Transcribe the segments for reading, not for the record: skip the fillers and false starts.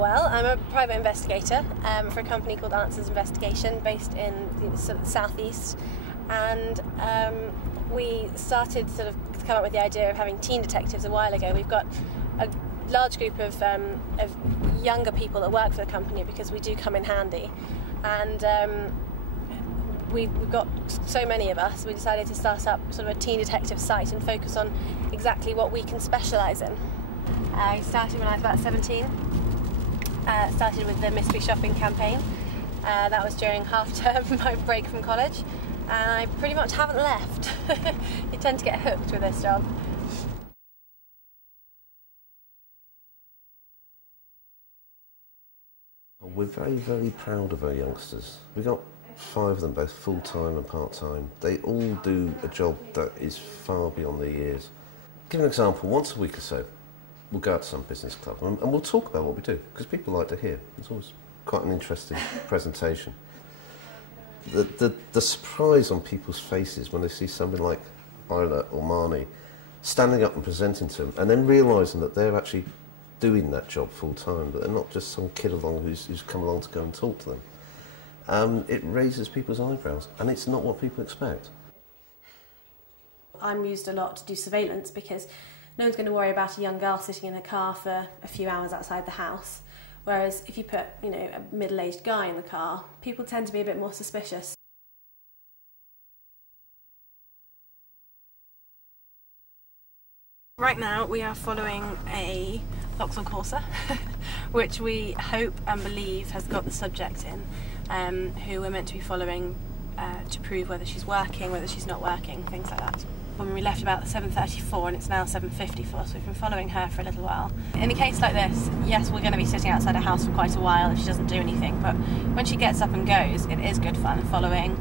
Well, I'm a private investigator for a company called Answers Investigation, based in sort of the southeast, and we started sort of to come up with the idea of having teen detectives a while ago. We've got a large group of younger people that work for the company because we do come in handy, and we've got so many of us. We decided to start up sort of a teen detective site and focus on exactly what we can specialise in. I started when I was about 17. Started with the mystery shopping campaign. That was during half-term, my break from college, and I pretty much haven't left. You tend to get hooked with this job. We're very, very proud of our youngsters. We've got 5 of them, both full-time and part-time. They all do a job that is far beyond their years. Give an example, once a week or so, we'll go out to some business club and we'll talk about what we do, because people like to hear. It's always quite an interesting presentation. The surprise on people's faces when they see somebody like Isla or Marnie standing up and presenting to them, and then realising that they're actually doing that job full-time, that they're not just some kid along who's come along to go and talk to them. It raises people's eyebrows, and it's not what people expect. I'm used a lot to do surveillance because no one's going to worry about a young girl sitting in a car for a few hours outside the house. Whereas if you put, a middle-aged guy in the car, people tend to be a bit more suspicious. Right now we are following a Vauxhall Corsa, which we hope and believe has got the subject in, who we're meant to be following to prove whether she's working, whether she's not working, things like that. When we left about 7:34 and it's now 7:54, so we've been following her for a little while. In a case like this, yes, we're going to be sitting outside her house for quite a while if she doesn't do anything, but when she gets up and goes, it is good fun following.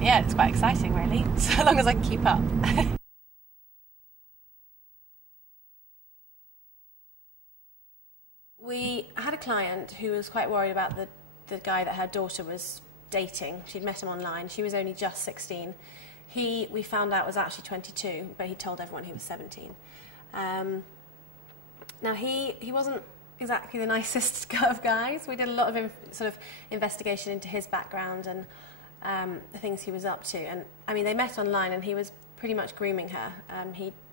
Yeah, it's quite exciting really, so long as I can keep up. We had a client who was quite worried about the guy that her daughter was dating. She'd met him online. She was only just 16. We found out was actually 22, but he told everyone he was 17. Now he wasn't exactly the nicest of guys. We did a lot of sort of investigation into his background and the things he was up to. And I mean, they met online, and he was pretty much grooming her.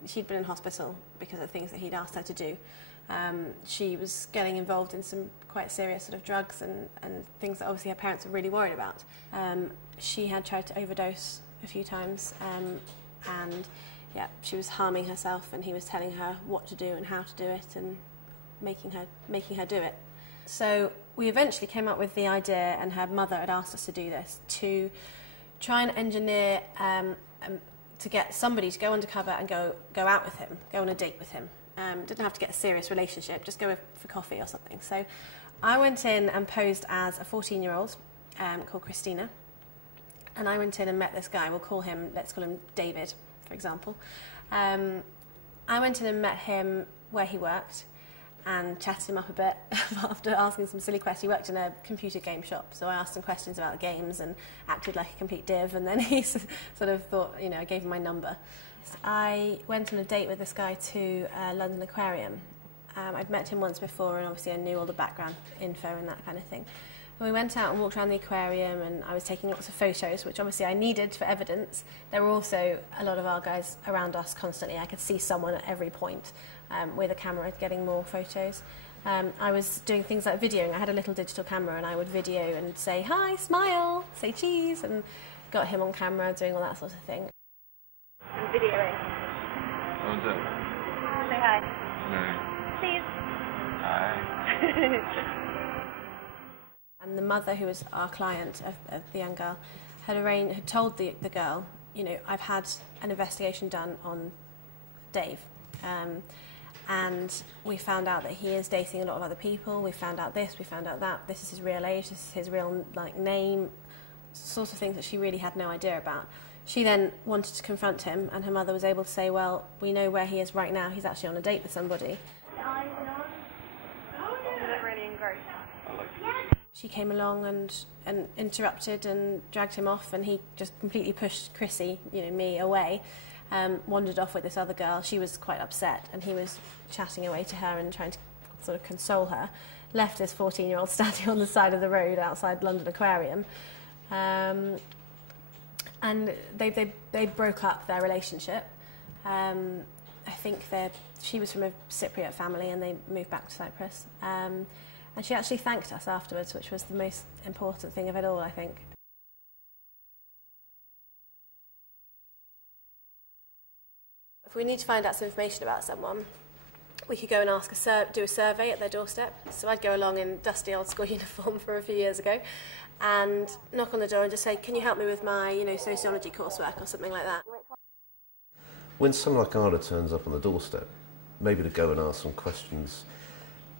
She'd been in hospital because of things that he'd asked her to do. She was getting involved in some quite serious sort of drugs and things that obviously her parents were really worried about. She had tried to overdose a few times, and yeah, she was harming herself, and he was telling her what to do and how to do it and making her do it. So we eventually came up with the idea, and her mother had asked us to do this, to try and engineer to get somebody to go undercover and go out with him, go on a date with him. Didn't have to get a serious relationship, just go for coffee or something. So I went in and posed as a 14-year-old called Christina, and I went in and met this guy. Let's call him David, for example. I went in and met him where he worked and chatted him up a bit after asking some silly questions. He worked in a computer game shop, so I asked him questions about the games and acted like a complete div, and then he sort of thought, I gave him my number. I went on a date with this guy to London Aquarium. I'd met him once before, and obviously I knew all the background info and that kind of thing. And we went out and walked around the aquarium, and I was taking lots of photos, which obviously I needed for evidence. There were also a lot of our guys around us constantly. I could see someone at every point with a camera getting more photos. I was doing things like videoing. I had a little digital camera, and I would video and say, hi, smile, say cheese, and got him on camera doing all that sort of thing. I'm videoing. What's up? Say hi. No. Cheese. Hi. And the mother, who was our client of the young girl, had told the girl, I've had an investigation done on Dave. And we found out that he is dating a lot of other people. We found out this, we found out that. This is his real age, this is his real name, sorts of things that she really had no idea about. She then wanted to confront him, and her mother was able to say, well, we know where he is right now. He's actually on a date with somebody. Was it really engrossed? She came along and interrupted and dragged him off, and he just completely pushed Chrissy, me, away. Wandered off with this other girl. She was quite upset, and he was chatting away to her and trying to sort of console her, left this 14-year-old standing on the side of the road outside London Aquarium. And they broke up their relationship. I think she was from a Cypriot family and they moved back to Cyprus. And she actually thanked us afterwards, which was the most important thing of it all, I think. If we need to find out some information about someone, we could go and do a survey at their doorstep. So I'd go along in dusty old school uniform from a few years ago and knock on the door and just say, can you help me with my, sociology coursework or something like that. When someone like Ada turns up on the doorstep, maybe to go and ask some questions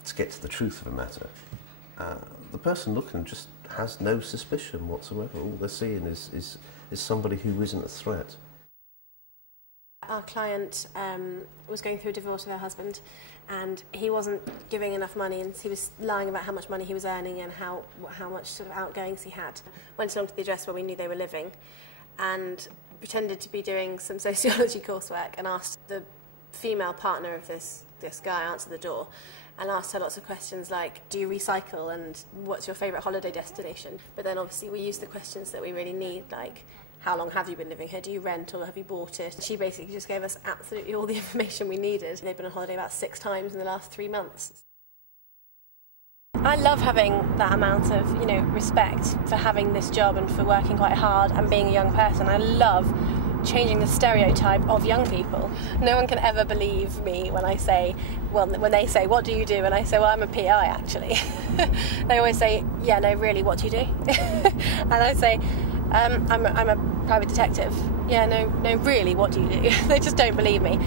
to get to the truth of a matter, the person looking just has no suspicion whatsoever. All they're seeing is somebody who isn't a threat. Our client was going through a divorce with her husband, and he wasn't giving enough money, and he was lying about how much money he was earning and how much sort of outgoings he had. Went along to the address where we knew they were living and pretended to be doing some sociology coursework and asked the female partner of this guy answer the door and asked her lots of questions like, do you recycle and what's your favourite holiday destination? But then obviously we used the questions that we really need, like, how long have you been living here? Do you rent or have you bought it? She basically just gave us absolutely all the information we needed. They've been on holiday about 6 times in the last 3 months. I love having that amount of, respect for having this job and for working quite hard and being a young person. I love changing the stereotype of young people. No one can ever believe me when I say, when they say, what do you do? And I say, well, I'm a PI actually. They always say, yeah, no, really, what do you do? And I say, I'm a private detective. Yeah, no, really, what do you do? They just don't believe me.